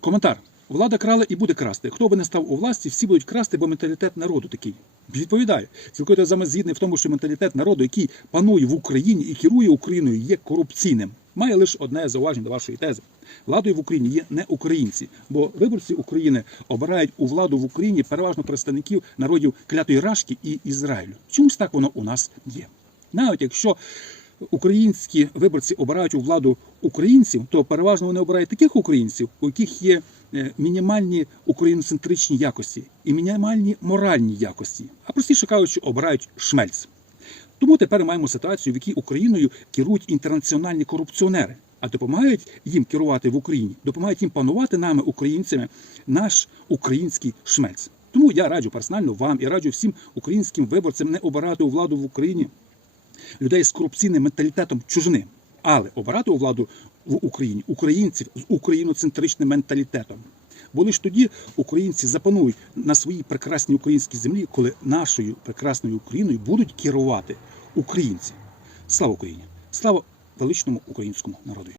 Коментар. Влада крала і буде красти. Хто би не став у власті, всі будуть красти, бо менталітет народу такий. Відповідаю. Цілковито з згідний в тому, що менталітет народу, який панує в Україні і керує Україною, є корупційним. Має лише одне зауваження до вашої тези. Владою в Україні є не українці, бо виборці України обирають у владу в Україні переважно представників народів клятої Рашки і Ізраїлю. Чомусь так воно у нас є. Навіть якщо українські виборці обирають у владу українців, то переважно вони обирають таких українців, у яких є е, мінімальні україноцентричні якості і мінімальні моральні якості, а простіше кажучи, обирають шмельц. Тому тепер маємо ситуацію, в якій Україною керують інтернаціональні корупціонери, а допомагають їм керувати в Україні, допомагають їм панувати нами, українцями, наш український шмельц. Тому я раджу персонально вам і раджу всім українським виборцям не обирати у владу в Україні людей з корупційним менталітетом чужини, але обирати у владу в Україні українців з україноцентричним менталітетом. Бо лише тоді українці запанують на своїй прекрасній українській землі, коли нашою прекрасною Україною будуть керувати українці. Слава Україні! Слава величному українському народу!